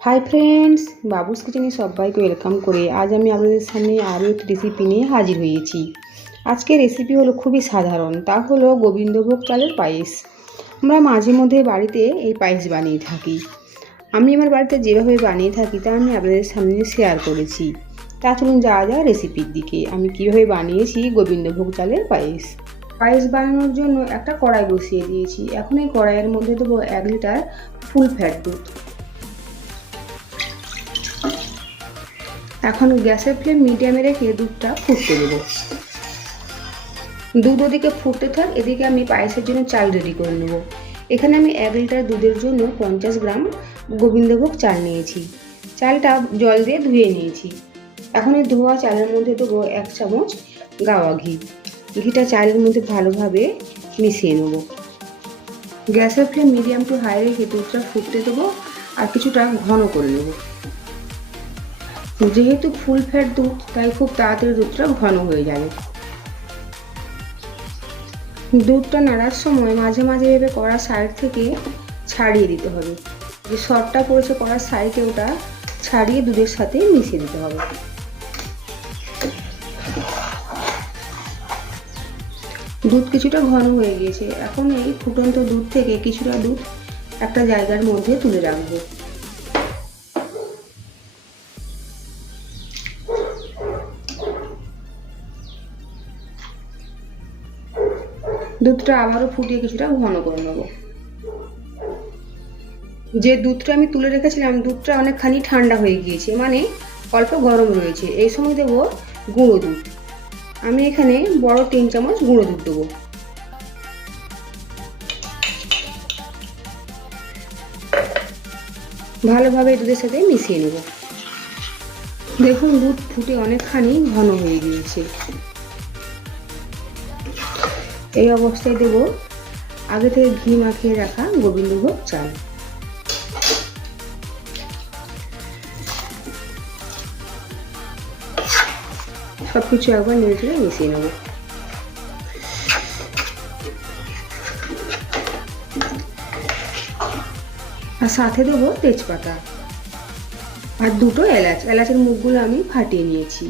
Hi friends, বাবুস কিচেনে সবাইকে welcome করে আজ আমি আপনাদের সামনে আরও একটি রেসিপি নিয়ে হাজির হয়েছি। আজকের রেসিপি হলো খুবই সাধারণ, তা হলো গোবিন্দভোগ চালের পায়েস। আমরা মাঝে মধ্যে বাড়িতে এই পায়েস বানিয়ে থাকি। আমি আমার বাড়িতে যেভাবে বানিয়ে থাকি তা আমি আপনাদের সামনে শেয়ার করেছি। তা চলুন যাওয়া যায় রেসিপির দিকে। আমি কীভাবে বানিয়েছি গোবিন্দভোগ চালের পায়েস। পায়েস বানানোর জন্য একটা কড়াই বসিয়ে দিয়েছি। এখন এই কড়াইয়ের মধ্যে দেবো 1 লিটার ফুল ফ্যাট দুধ। এখন গ্যাসের ফ্লেম মিডিয়ামে রেখে দুধটা ফুটতে দেবো। দুধ ওদিকে ফুটতে থাক, এদিকে আমি পায়েসের জন্য চাল রেডি করে নেব। এখানে আমি 1 লিটার দুধের জন্য 50 গ্রাম গোবিন্দভোগ চাল নিয়েছি। চালটা জল দিয়ে ধুয়ে নিয়েছি। এখন এই ধোয়া চালের মধ্যে দেবো 1 চামচ গাওয়া ঘি। ঘিটা চালের মধ্যে ভালোভাবে মিশিয়ে নেব। গ্যাসের ফ্লেম মিডিয়াম টু হাই রেখে দুধটা ফুটতে দেবো আর কিছুটা ঘন করে নেব। যেহেতু ফুল ফ্যাট দুধ তাই খুব তাড়াতাড়ি দুধটা ঘন হয়ে যাবে। দুধটা নাড়ার সময় মাঝে মাঝে এভাবে কড়ার সাইড থেকে ছাড়িয়ে দিতে হবে। যে সরটা পড়েছে কড়ার সাইডে ওটা ছাড়িয়ে দুধের সাথে মিশিয়ে দিতে হবে। দুধ কিছুটা ঘন হয়ে গিয়েছে। এখন এই ফুটন্ত দুধ থেকে কিছুটা দুধ একটা জায়গার মধ্যে তুলে রাখবো। দুধটা আবারও ফুটিয়ে কিছুটা ঘন করে নেব। যে দুধটা আমি তুলে রেখেছিলাম দুধটা অনেকখানি ঠান্ডা হয়ে গিয়েছে, মানে অল্প গরম রয়েছে। এই সময় দেবো গুঁড়ো দুধ। আমি এখানে বড় 3 চামচ গুঁড়ো দুধ দেবো। ভালোভাবে দুধের সাথে মিশিয়ে নেব। দেখুন দুধ ফুটে অনেকখানি ঘন হয়ে গিয়েছে। এই অবস্থায় দেব আগে থেকে ঘি মাখিয়ে রাখা গোবিন্দভোগ চাল। সবকিছু একবার নেড়ে মিশিয়ে নেব। আর সাথে দেবো তেজপাতা আর 2টো এলাচ। এলাচের মুখগুলো আমি ফাটিয়ে নিয়েছি।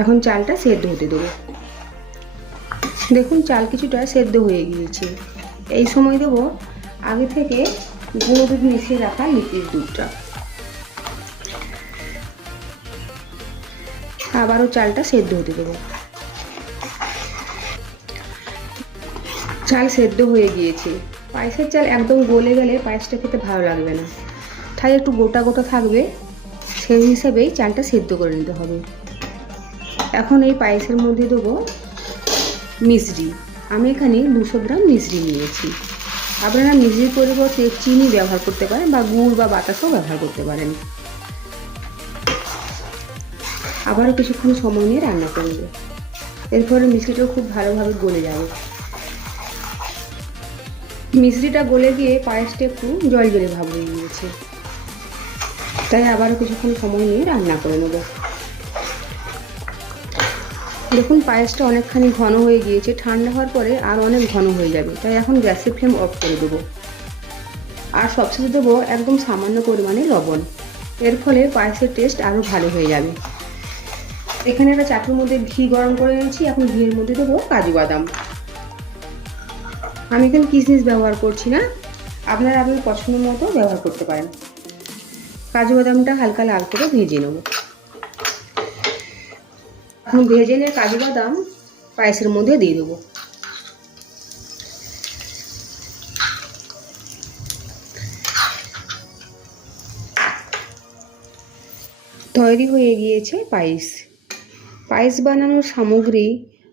এখন চালটা সেদ্ধ হতে দেবো। দেখুন চাল কিছুটা সেদ্ধ হয়ে গিয়েছে। এই সময় দেবো আগে থেকে গুঁড়ো দুধ মিশিয়ে রাখা লিকুইড দুধটা। আবারও চালটা সেদ্ধ হতে দেবো। চাল সেদ্ধ হয়ে গিয়েছে। পায়েসের চাল একদম গলে গেলে পায়েসটা খেতে ভালো লাগবে না, তাই একটু গোটা গোটা থাকবে, সেই হিসাবেই চালটা সেদ্ধ করে নিতে হবে। এখন এই পায়েসের মধ্যে দেবো মিশ্রি। আমি এখানে 200 গ্রাম মিশ্রি নিয়েছি। আপনারা মিশ্রির পরিবর্তে চিনি ব্যবহার করতে পারেন বা গুড় বা বাতাসও ব্যবহার করতে পারেন। আবারও কিছুক্ষণ সময় নিয়ে রান্না করব। এরপরে মিশ্রিটাও খুব ভালোভাবে গলে যাবে। মিশ্রিটা গলে গিয়ে পায়েসটা একটু জল জলে ভাব হয়ে গিয়েছে, তাই আবারও কিছুক্ষণ সময় নিয়ে রান্না করে নেব। দেখুন পায়েসটা অনেকখানি ঘন হয়ে গিয়েছে। ঠান্ডা হওয়ার পরে আর অনেক ঘন হয়ে যাবে, তাই এখন গ্যাসের ফ্লেম অফ করে দেবো। আর সবশেষে দেবো একদম সামান্য পরিমাণে লবণ। এর ফলে পায়েসের টেস্ট আরও ভালো হয়ে যাবে। এখানে একটা চাটুর মধ্যে ঘি গরম করে নিয়েছি। এখন ঘিয়ের মধ্যে দেবো কাজু বাদাম। আমি এখানে কিশমিশ ব্যবহার করছি না, আপনারা আপনার পছন্দ মতো ব্যবহার করতে পারেন। কাজু বাদামটা হালকা লাল করে ভেজে নেব। এখন ভেজে নিয়ে কাজু বাদাম পায়েসের মধ্যে দিয়ে দেবো। তৈরি হয়ে গিয়েছে পায়েস। পায়েস বানানোর সামগ্রী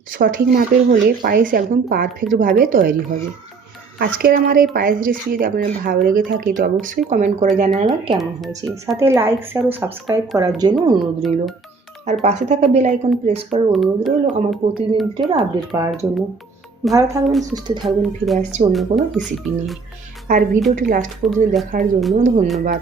সঠিক মাপের হলে পায়েস একদম পারফেক্টভাবে তৈরি হবে। আজকের আমার এই পায়েস রেসিপি যদি আপনার ভালো লেগে থাকে তো অবশ্যই কমেন্ট করে জানাবেন কেমন হয়েছে। সাথে লাইক, শেয়ার ও সাবস্ক্রাইব করার জন্য অনুরোধ রইল। আর পাশে থাকা বেল আইকন প্রেস করার অনুরোধ রইল আমার প্রতিদিন ভিডিওর আপডেট পাওয়ার জন্য। ভালো থাকবেন, সুস্থ থাকবেন। ফিরে আসছি অন্য কোনো রেসিপি নিয়ে। আর ভিডিওটি লাস্ট পর্যন্ত দেখার জন্য ধন্যবাদ।